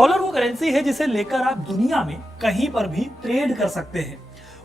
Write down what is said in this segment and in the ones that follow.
Dollar वो currency है जिसे लेकर आप दुनिया में कहीं पर भी ट्रेड कर सकते हैं।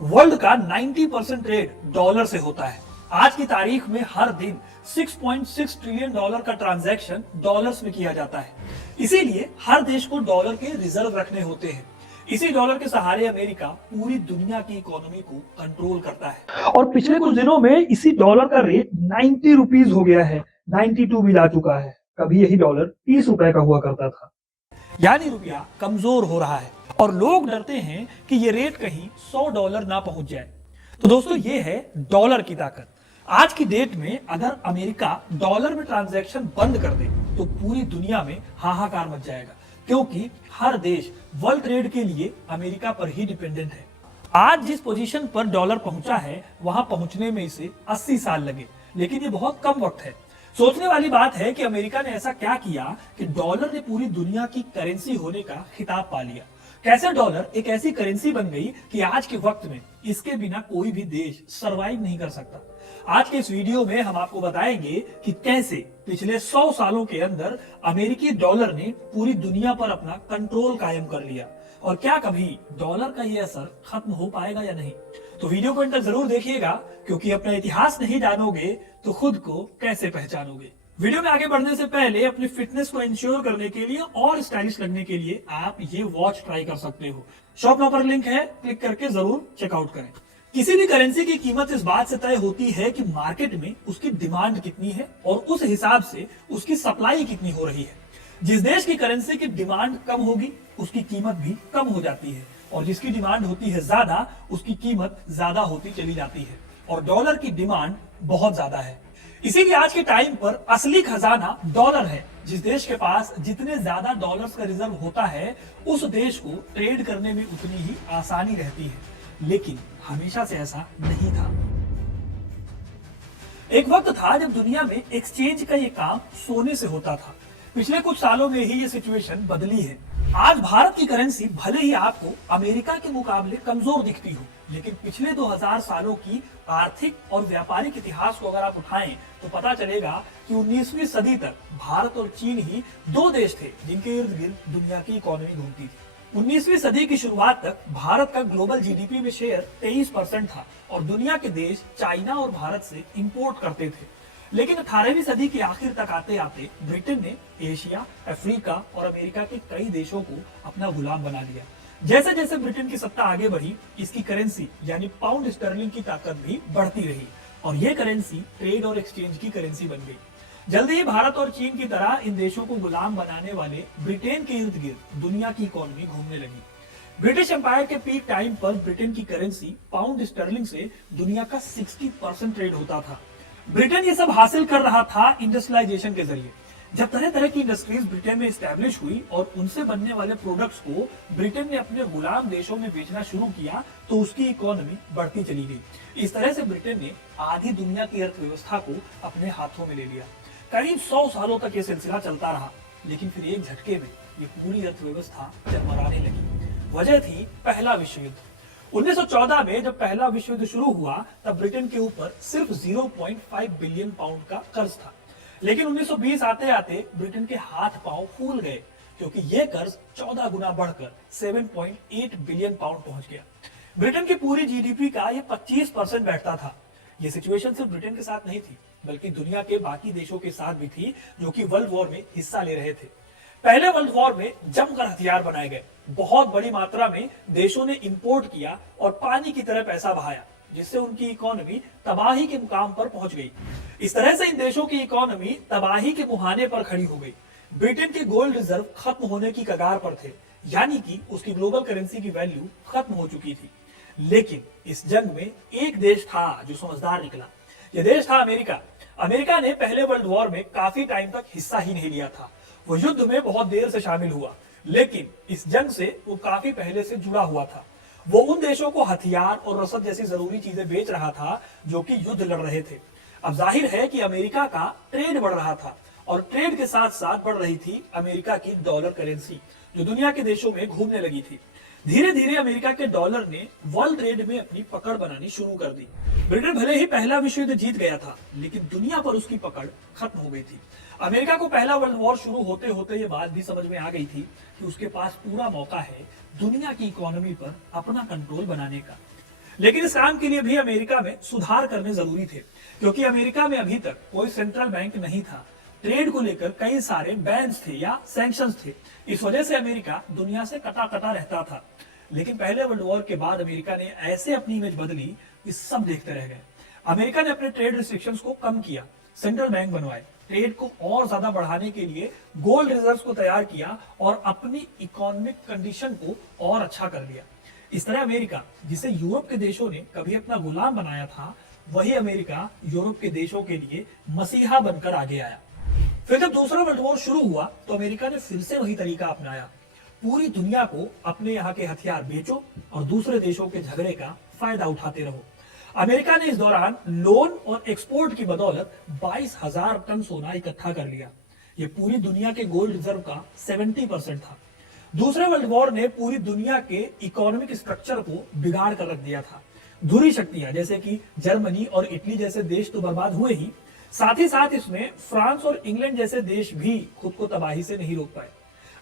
वर्ल्ड का 90% ट्रेड डॉलर से होता है। आज की तारीख में हर दिन 6.6 ट्रिलियन डॉलर का ट्रांजैक्शन डॉलर्स में किया जाता है। इसीलिए हर देश को डॉलर के रिजर्व रखने होते हैं। इसी डॉलर के सहारे अमेरिका पूरी दुनिया की इकोनॉमी को कंट्रोल करता है। और पिछले कुछ दिनों में इसी डॉलर का रेट 90 रुपीज हो गया है, 92 भी जा चुका है। कभी यही डॉलर 30 रुपए का हुआ करता था। यानी रुपया कमजोर हो रहा है और लोग डरते हैं कि ये रेट कहीं $100 ना पहुंच जाए। तो दोस्तों, ये है डॉलर की ताकत। आज की डेट में अगर अमेरिका डॉलर में ट्रांजैक्शन बंद कर दे तो पूरी दुनिया में हाहाकार मच जाएगा, क्योंकि हर देश वर्ल्ड ट्रेड के लिए अमेरिका पर ही डिपेंडेंट है। आज जिस पोजीशन पर डॉलर पहुंचा है वहां पहुंचने में इसे 80 साल लगे, लेकिन ये बहुत कम वक्त है। सोचने वाली बात है कि अमेरिका ने ऐसा क्या किया कि डॉलर ने पूरी दुनिया की करेंसी होने का खिताब पा लिया। कैसे डॉलर एक ऐसी करेंसी बन गई कि आज के वक्त में इसके बिना कोई भी देश सरवाइव नहीं कर सकता। आज के इस वीडियो में हम आपको बताएंगे कि कैसे पिछले 100 सालों के अंदर अमेरिकी डॉलर ने पूरी दुनिया पर अपना कंट्रोल कायम कर लिया, और क्या कभी डॉलर का ये असर खत्म हो पाएगा या नहीं। तो वीडियो को अंत तक जरूर देखिएगा, क्योंकि अपना इतिहास नहीं जानोगे तो खुद को कैसे पहचानोगे। वीडियो में आगे बढ़ने से पहले अपनी फिटनेस को इंश्योर करने के लिए और स्टाइलिश लगने के लिए आप ये वॉच ट्राई कर सकते हो। शॉप नॉट पर लिंक है, क्लिक करके जरूर चेकआउट करें। किसी भी करेंसी की कीमत इस बात से तय होती है कि मार्केट में उसकी डिमांड कितनी है और उस हिसाब से उसकी सप्लाई कितनी हो रही है। जिस देश की करेंसी की डिमांड कम होगी उसकी कीमत भी कम हो जाती है, और जिसकी डिमांड होती है ज्यादा उसकी कीमत ज्यादा होती चली जाती है। और डॉलर की डिमांड बहुत ज्यादा है, इसीलिए आज के टाइम पर असली खजाना डॉलर है। जिस देश के पास जितने ज्यादा डॉलर्स का रिजर्व होता है उस देश को ट्रेड करने में उतनी ही आसानी रहती है, लेकिन हमेशा से ऐसा नहीं था। एक वक्त था जब दुनिया में एक्सचेंज का ये काम सोने से होता था। पिछले कुछ सालों में ही ये सिचुएशन बदली है। आज भारत की करेंसी भले ही आपको अमेरिका के मुकाबले कमजोर दिखती हो, लेकिन पिछले 2000 सालों की आर्थिक और व्यापारिक इतिहास को अगर आप उठाएं तो पता चलेगा कि 19वीं सदी तक भारत और चीन ही दो देश थे जिनके इर्द गिर्द दुनिया की इकोनॉमी घूमती थी। 19वीं सदी की शुरुआत तक भारत का ग्लोबल जीडीपी में शेयर 23% था और दुनिया के देश चाइना और भारत से इंपोर्ट करते थे। लेकिन 18वीं सदी के आखिर तक आते आते ब्रिटेन ने एशिया, अफ्रीका और अमेरिका के कई देशों को अपना गुलाम बना लिया। जैसे जैसे ब्रिटेन की सत्ता आगे बढ़ी, इसकी करेंसी यानी पाउंड स्टर्लिंग की ताकत भी बढ़ती रही और ये करेंसी ट्रेड और एक्सचेंज की करेंसी बन गई। जल्दी ही भारत और चीन की तरह इन देशों को गुलाम बनाने वाले ब्रिटेन के इर्द गिर्द दुनिया की इकोनॉमी घूमने लगी। ब्रिटिश एम्पायर के पीक टाइम पर ब्रिटेन की करेंसी पाउंड स्टर्लिंग से दुनिया का 60% ट्रेड होता था। ब्रिटेन ये सब हासिल कर रहा था इंडस्ट्रियलाइजेशन के जरिए। जब तरह तरह की इंडस्ट्रीज ब्रिटेन में स्टैब्लिश हुई और उनसे बनने वाले प्रोडक्ट्स को ब्रिटेन ने अपने गुलाम देशों में बेचना शुरू किया तो उसकी इकोनॉमी बढ़ती चली गई। इस तरह से ब्रिटेन ने आधी दुनिया की अर्थव्यवस्था को अपने हाथों में ले लिया। करीब 100 सालों तक ये सिलसिला चलता रहा, लेकिन फिर एक झटके में ये पूरी अर्थव्यवस्था चरमराने लगी। वजह थी पहला विश्व युद्ध। 1914 में जब पहला विश्व युद्ध शुरू हुआ तब ब्रिटेन के ऊपर सिर्फ 0.5 बिलियन पाउंड का कर्ज था, लेकिन 1920 आते आते ब्रिटेन के हाथ पांव फूल गए, क्योंकि यह कर्ज 14 गुना बढ़कर 7.8 बिलियन पाउंड पहुंच गया। ब्रिटेन की पूरी जीडीपी का ये 25% बैठता था। यह सिचुएशन सिर्फ ब्रिटेन के साथ नहीं थी, बल्कि दुनिया के बाकी देशों के साथ भी थी जो कि वर्ल्ड वॉर में हिस्सा ले रहे थे। पहले वर्ल्ड वॉर में जमकर हथियार बनाए गए, बहुत बड़ी मात्रा में देशों ने इंपोर्ट किया और पानी की तरह पैसा बहाया, जिससे उनकी इकोनॉमी तबाही के मुकाम पर पहुंच गई। इस तरह से इन देशों की इकोनॉमी तबाही के मुहाने पर खड़ी हो गई। ब्रिटेन के गोल्ड रिजर्व खत्म होने की कगार पर थे, यानी कि उसकी ग्लोबल करेंसी की वैल्यू खत्म हो चुकी थी। लेकिन इस जंग में एक देश था जो समझदार निकला। यह देश था अमेरिका। अमेरिका ने पहले वर्ल्ड वॉर में काफी टाइम तक हिस्सा ही नहीं लिया था। वो युद्ध में बहुत देर से शामिल हुआ, लेकिन इस जंग से वो काफी पहले से जुड़ा हुआ था। वो उन देशों को हथियार और रसद जैसी जरूरी चीजें बेच रहा था जो कि युद्ध लड़ रहे थे। अब जाहिर है कि अमेरिका का ट्रेड बढ़ रहा था और ट्रेड के साथ साथ बढ़ रही थी अमेरिका की डॉलर करेंसी, जो दुनिया के देशों में घूमने लगी थी। धीरे धीरे अमेरिका के डॉलर ने वर्ल्ड ट्रेड में अपनी पकड़ बनानी शुरू कर दी। ब्रिटेन भले ही पहला विश्व युद्ध जीत गया था, लेकिन दुनिया पर उसकी पकड़ खत्म हो गई थी। अमेरिका को पहला वर्ल्ड वॉर शुरू होते होते ये बात भी समझ में आ गई थी कि उसके पास पूरा मौका है दुनिया की इकोनॉमी पर अपना कंट्रोल बनाने का। लेकिन इस काम के लिए भी अमेरिका में सुधार करने जरूरी थे, क्योंकि अमेरिका में अभी तक कोई सेंट्रल बैंक नहीं था। ट्रेड को लेकर कई सारे बैन्स थे या सैंक्शंस थे। इस वजह से अमेरिका दुनिया से कटा कटा रहता था। लेकिन पहले वर्ल्ड वॉर के बाद अमेरिका ने ऐसे अपनी इमेज बदली कि सब देखते रह गए। अमेरिका ने अपने ट्रेड रिस्ट्रिक्शंस को कम किया, सेंट्रल बैंक बनवाए, ट्रेड को और ज्यादा बढ़ाने के लिए गोल्ड रिजर्व्स को तैयार किया और अपनी इकोनॉमिक कंडीशन को और अच्छा कर लिया। इस तरह अमेरिका, जिसे यूरोप के देशों ने कभी अपना गुलाम बनाया था, वही अमेरिका यूरोप के देशों के लिए मसीहा बनकर आगे आया। फिर जब दूसरा वर्ल्ड वॉर शुरू हुआ तो अमेरिका ने फिर से वही तरीका अपनाया। पूरी दुनिया को अपने यहाँ के हथियार बेचो और दूसरे देशों के झगड़े का फायदा उठाते रहो। अमेरिका ने इस दौरान लोन और एक्सपोर्ट की बदौलत 22,000 टन सोना इकट्ठा कर लिया। ये पूरी दुनिया के गोल्ड रिजर्व का 70% था। दूसरे वर्ल्ड वॉर ने पूरी दुनिया के इकोनॉमिक स्ट्रक्चर को बिगाड़ कर रख दिया था। धुरी शक्तियां जैसे कि जर्मनी और इटली जैसे देश तो बर्बाद हुए ही, साथ ही साथ इसमें फ्रांस और इंग्लैंड जैसे देश भी खुद को तबाही से नहीं रोक पाए।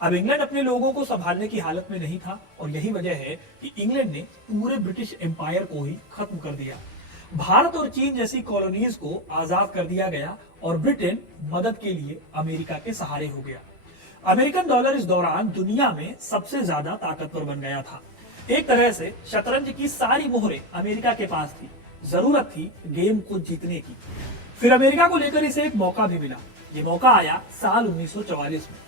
अब इंग्लैंड अपने लोगों को संभालने की हालत में नहीं था और यही वजह है कि इंग्लैंड ने पूरे ब्रिटिश एम्पायर को ही खत्म कर दिया। भारत और चीन जैसी कॉलोनीज को आजाद कर दिया गया और ब्रिटेन मदद के लिए अमेरिका के सहारे हो गया। अमेरिकन डॉलर इस दौरान दुनिया में सबसे ज्यादा ताकतवर बन गया था। एक तरह से शतरंज की सारी मोहरें अमेरिका के पास थी। जरूरत थी गेम को जीतने की। फिर अमेरिका को लेकर इसे एक मौका भी मिला। ये मौका आया साल 1944 में।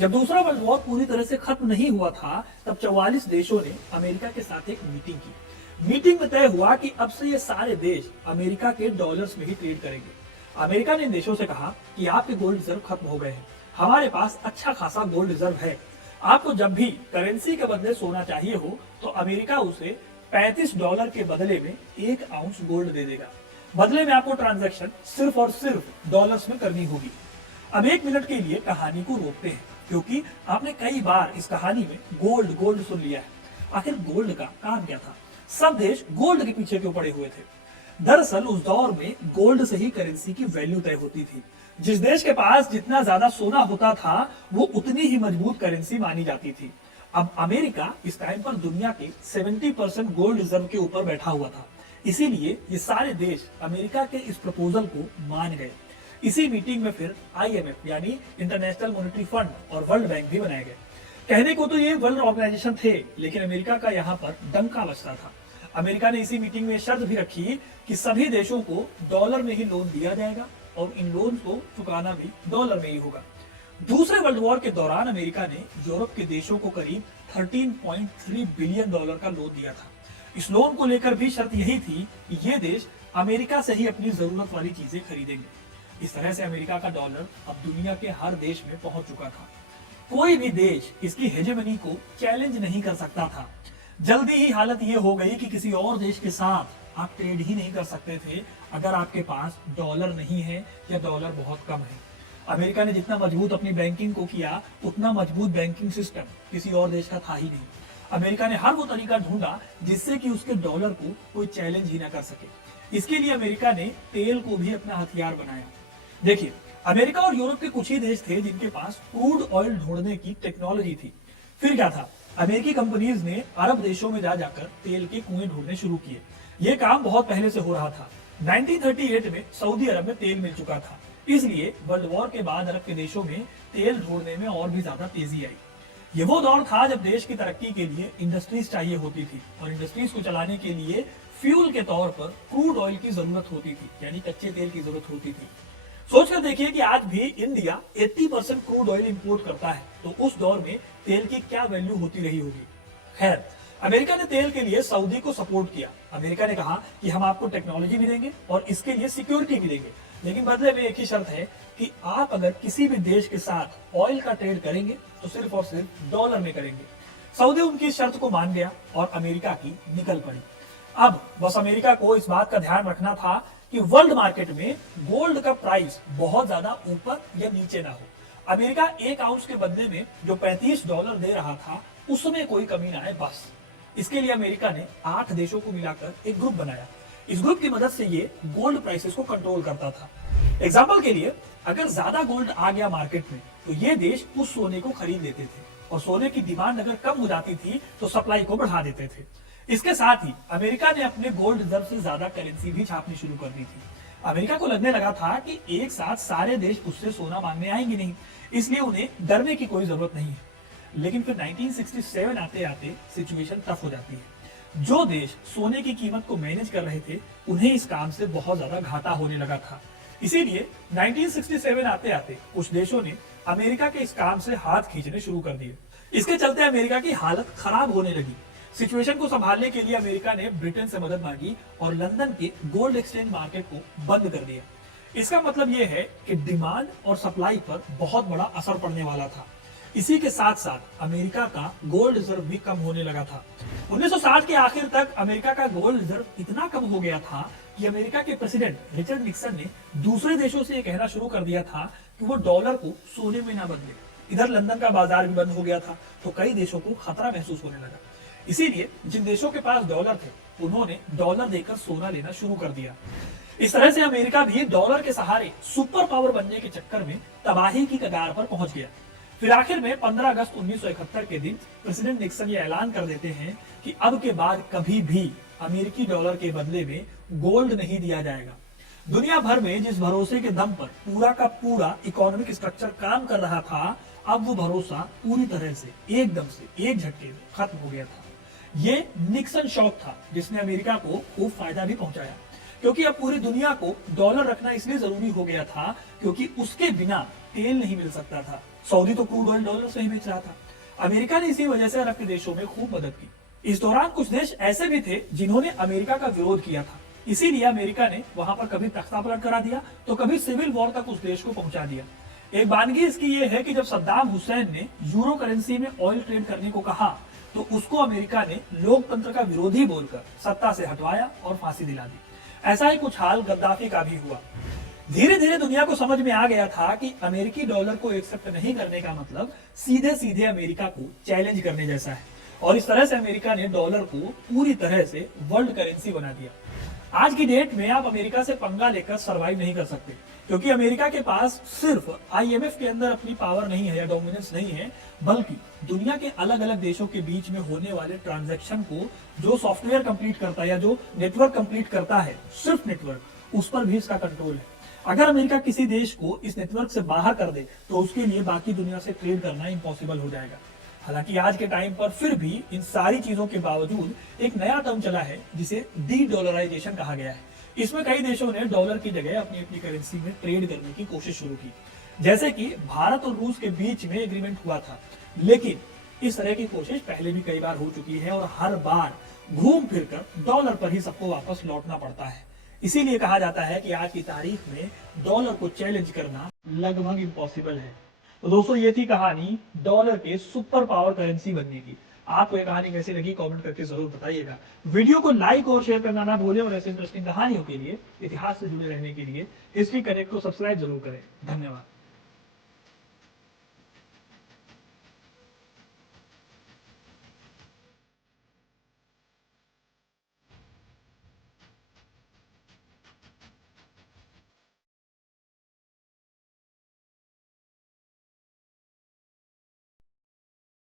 जब दूसरा वर्ल्ड वॉर पूरी तरह से खत्म नहीं हुआ था, तब 44 देशों ने अमेरिका के साथ एक मीटिंग की। मीटिंग में तय हुआ कि अब से ये सारे देश अमेरिका के डॉलर्स में ही ट्रेड करेंगे। अमेरिका ने इन देशों से कहा कि आपके गोल्ड रिजर्व खत्म हो गए हैं, हमारे पास अच्छा खासा गोल्ड रिजर्व है। आपको जब भी करेंसी के बदले सोना चाहिए हो तो अमेरिका उसे $35 के बदले में 1 आउंस गोल्ड दे देगा। बदले में आपको ट्रांजैक्शन सिर्फ और सिर्फ डॉलर्स में करनी होगी। अब 1 मिनट के लिए कहानी को रोकते हैं, क्योंकि आपने कई बार इस कहानी में गोल्ड गोल्ड सुन लिया है। आखिर गोल्ड का काम क्या था? सब देश गोल्ड के पीछे क्यों पड़े हुए थे? दरअसल उस दौर में गोल्ड से ही करेंसी की वैल्यू तय होती थी। जिस देश के पास जितना ज्यादा सोना होता था, वो उतनी ही मजबूत करेंसी मानी जाती थी। अब अमेरिका इस टाइम पर दुनिया के 70% गोल्ड रिजर्व के ऊपर बैठा हुआ था। इसीलिए ये सारे देश अमेरिका के इस प्रपोजल को मान गए। इसी मीटिंग में फिर IMF यानी इंटरनेशनल मॉनेटरी फंड और वर्ल्ड बैंक भी बनाए गए। कहने को तो ये वर्ल्ड ऑर्गेनाइजेशन थे, लेकिन अमेरिका का यहाँ पर डंका बजता था। अमेरिका ने इसी मीटिंग में शर्त भी रखी कि सभी देशों को डॉलर में ही लोन दिया जाएगा और इन लोन को चुकाना भी डॉलर में ही होगा। दूसरे वर्ल्ड वॉर के दौरान अमेरिका ने यूरोप के देशों को करीब $13.3 बिलियन का लोन दिया था। इस लोन को लेकर भी शर्त यही थी कि ये देश अमेरिका से ही अपनी जरूरत वाली चीजें खरीदेंगे। इस तरह से अमेरिका का डॉलर अब दुनिया के हर देश में पहुंच चुका था। कोई भी देश इसकी हेजेमनी को चैलेंज नहीं कर सकता था। जल्दी ही हालत ये हो गई कि किसी और देश के साथ आप ट्रेड ही नहीं कर सकते थे अगर आपके पास डॉलर नहीं है या डॉलर बहुत कम है। अमेरिका ने जितना मजबूत अपनी बैंकिंग को किया, उतना मजबूत बैंकिंग सिस्टम किसी और देश का था ही नहीं। अमेरिका ने हर वो तरीका ढूंढा जिससे कि उसके डॉलर को कोई चैलेंज ही ना कर सके। इसके लिए अमेरिका ने तेल को भी अपना हथियार बनाया। देखिए, अमेरिका और यूरोप के कुछ ही देश थे जिनके पास क्रूड ऑयल ढूंढने की टेक्नोलॉजी थी। फिर क्या था, अमेरिकी कंपनीज ने अरब देशों में जा जाकर तेल के कुएं ढूंढने शुरू किए। ये काम बहुत पहले से हो रहा था। 1938 में सऊदी अरब में तेल मिल चुका था, इसलिए वर्ल्ड वॉर के बाद अरब के देशों में तेल ढूंढने में और भी ज्यादा तेजी आई। ये वो दौर था जब देश की तरक्की के लिए इंडस्ट्रीज चाहिए होती थी और इंडस्ट्रीज को चलाने के लिए फ्यूल के तौर पर क्रूड ऑयल की जरूरत होती थी, यानी कच्चे तेल की जरूरत होती थी। सोचकर देखिए कि आज भी इंडिया 80% क्रूड ऑयल इंपोर्ट करता है, तो उस दौर में तेल की क्या वैल्यू होती रही होगी। खैर, अमेरिका ने तेल के लिए सऊदी को सपोर्ट किया। अमेरिका ने कहा कि हम आपको टेक्नोलॉजी भी देंगे और इसके लिए सिक्योरिटी भी देंगे, लेकिन बदले में एक ही शर्त है कि आप अगर किसी भी देश के साथ ऑयल का ट्रेड करेंगे तो सिर्फ और सिर्फ डॉलर में करेंगे। सऊदी उनकी शर्त को मान गया और अमेरिका की निकल पड़ी। अब बस अमेरिका को इस बात का ध्यान रखना था कि वर्ल्ड मार्केट में गोल्ड का प्राइस बहुत ज्यादा ऊपर या नीचे ना हो। अमेरिका 1 आउंस के बदले में जो $35 दे रहा था उसमें कोई कमी ना आए बस। इसके लिए अमेरिका ने 8 देशों को मिलाकर एक ग्रुप बनाया। इस ग्रुप की मदद से ये गोल्ड प्राइसेस को कंट्रोल करता था। एग्जाम्पल के लिए अगर ज्यादा गोल्ड आ गया मार्केट में तो ये देश उस सोने को खरीद लेते थे और सोने की डिमांड अगर कम हो जाती थी तो सप्लाई को बढ़ा देते थे। इसके साथ ही अमेरिका ने अपने गोल्ड रिजर्व से ज्यादा करेंसी भी छापनी शुरू कर दी थी। अमेरिका को लगने लगा था कि एक साथ सारे देश उससे सोना मांगने आएंगे नहीं, इसलिए उन्हें डरने की कोई जरूरत नहीं है। लेकिन फिर 1967 आते आते सिचुएशन टफ हो जाती है। जो देश सोने की कीमत को मैनेज कर रहे थे उन्हें इस काम से बहुत ज्यादा घाटा होने लगा था। इसीलिए 1967 आते आते कुछ देशों ने अमेरिका के इस काम से हाथ खींचने शुरू कर दिए। इसके चलते अमेरिका की हालत खराब होने लगी। सिचुएशन को संभालने के लिए अमेरिका ने ब्रिटेन से मदद मांगी और लंदन के गोल्ड एक्सचेंज मार्केट को बंद कर दिया। इसका मतलब यह है कि डिमांड और सप्लाई पर बहुत बड़ा असर पड़ने वाला था। इसी के साथ साथ अमेरिका का गोल्ड रिजर्व भी कम होने लगा था। 1960 के आखिर तक अमेरिका का गोल्ड रिजर्व इतना कम हो गया था कि अमेरिका के प्रेसिडेंट रिचर्ड निक्सन ने दूसरे देशों से यह कहना शुरू कर दिया था कि वो डॉलर को सोने में ना बदले। इधर लंदन का बाजार भी बंद हो गया था तो कई देशों को खतरा महसूस होने लगा। इसीलिए जिन देशों के पास डॉलर थे उन्होंने डॉलर देकर सोना लेना शुरू कर दिया। इस तरह से अमेरिका भी डॉलर के सहारे सुपर पावर बनने के चक्कर में तबाही की कगार पर पहुंच गया। फिर आखिर में 15 अगस्त 1971 के दिन प्रेसिडेंट निक्सन ये ऐलान कर देते हैं कि अब के बाद कभी भी अमेरिकी डॉलर के बदले में गोल्ड नहीं दिया जाएगा। दुनिया भर में जिस भरोसे के दम पर पूरा का पूरा इकोनॉमिक स्ट्रक्चर काम कर रहा था, अब वो भरोसा पूरी तरह से एकदम से एक झटके में खत्म हो गया था। ये निक्सन शॉक था जिसने अमेरिका को खूब फायदा भी पहुंचाया, क्योंकि अब पूरी दुनिया को डॉलर रखना इसलिए जरूरी हो गया था क्योंकि उसके बिना तेल नहीं मिल सकता था। सऊदी तो क्रूड ऑयल डॉलर से ही बेच रहा था। अमेरिका ने इसी वजह से अरब के देशों में खूब मदद की। इस दौरान कुछ देश ऐसे भी थे जिन्होंने अमेरिका का विरोध किया था, इसीलिए अमेरिका ने वहां पर कभी तख्ता पलट करा दिया तो कभी सिविल वॉर तक उस देश को पहुंचा दिया। एक बानगी इसकी ये है कि जब सद्दाम हुसैन ने यूरो करेंसी में ऑयल ट्रेड करने को कहा तो उसको अमेरिका ने लोकतंत्र का विरोधी बोलकर सत्ता से हटवाया और फांसी दिला दी। ऐसा ही कुछ हाल गद्दाफी का भी हुआ। धीरे धीरे दुनिया को समझ में आ गया था कि अमेरिकी डॉलर को एक्सेप्ट नहीं करने का मतलब सीधे सीधे अमेरिका को चैलेंज करने जैसा है, और इस तरह से अमेरिका ने डॉलर को पूरी तरह से वर्ल्ड करेंसी बना दिया। आज की डेट में आप अमेरिका से पंगा लेकर सरवाइव नहीं कर सकते, क्योंकि अमेरिका के पास सिर्फ IMF के अंदर अपनी पावर नहीं है या डोमिनेंस नहीं है, बल्कि दुनिया के अलग अलग देशों के बीच में होने वाले ट्रांजैक्शन को जो सॉफ्टवेयर कंप्लीट करता है या जो नेटवर्क कंप्लीट करता है, सिर्फ नेटवर्क, उस पर भी इसका कंट्रोल है। अगर अमेरिका किसी देश को इस नेटवर्क से बाहर कर दे तो उसके लिए बाकी दुनिया से ट्रेड करना इम्पॉसिबल हो जाएगा। हालांकि आज के टाइम पर फिर भी इन सारी चीजों के बावजूद एक नया टर्म चला है जिसे डी डॉलराइजेशन कहा गया है। इसमें कई देशों ने डॉलर की जगह अपनी अपनी करेंसी में ट्रेड करने की कोशिश शुरू की, जैसे कि भारत और रूस के बीच में एग्रीमेंट हुआ था। लेकिन इस तरह की कोशिश पहले भी कई बार हो चुकी है और हर बार घूम फिरकर डॉलर पर ही सबको वापस लौटना पड़ता है। इसीलिए कहा जाता है कि आज की तारीख में डॉलर को चैलेंज करना लगभग इम्पॉसिबल है। तो दोस्तों, ये थी कहानी डॉलर के सुपर पावर करेंसी बनने की। आपको ये कहानी कैसी लगी कमेंट करके जरूर बताइएगा। वीडियो को लाइक और शेयर करना ना भूलें और ऐसे इंटरेस्टिंग कहानियों के लिए, इतिहास से जुड़े रहने के लिए हिस्ट्री कनेक्ट को सब्सक्राइब जरूर करें। धन्यवाद।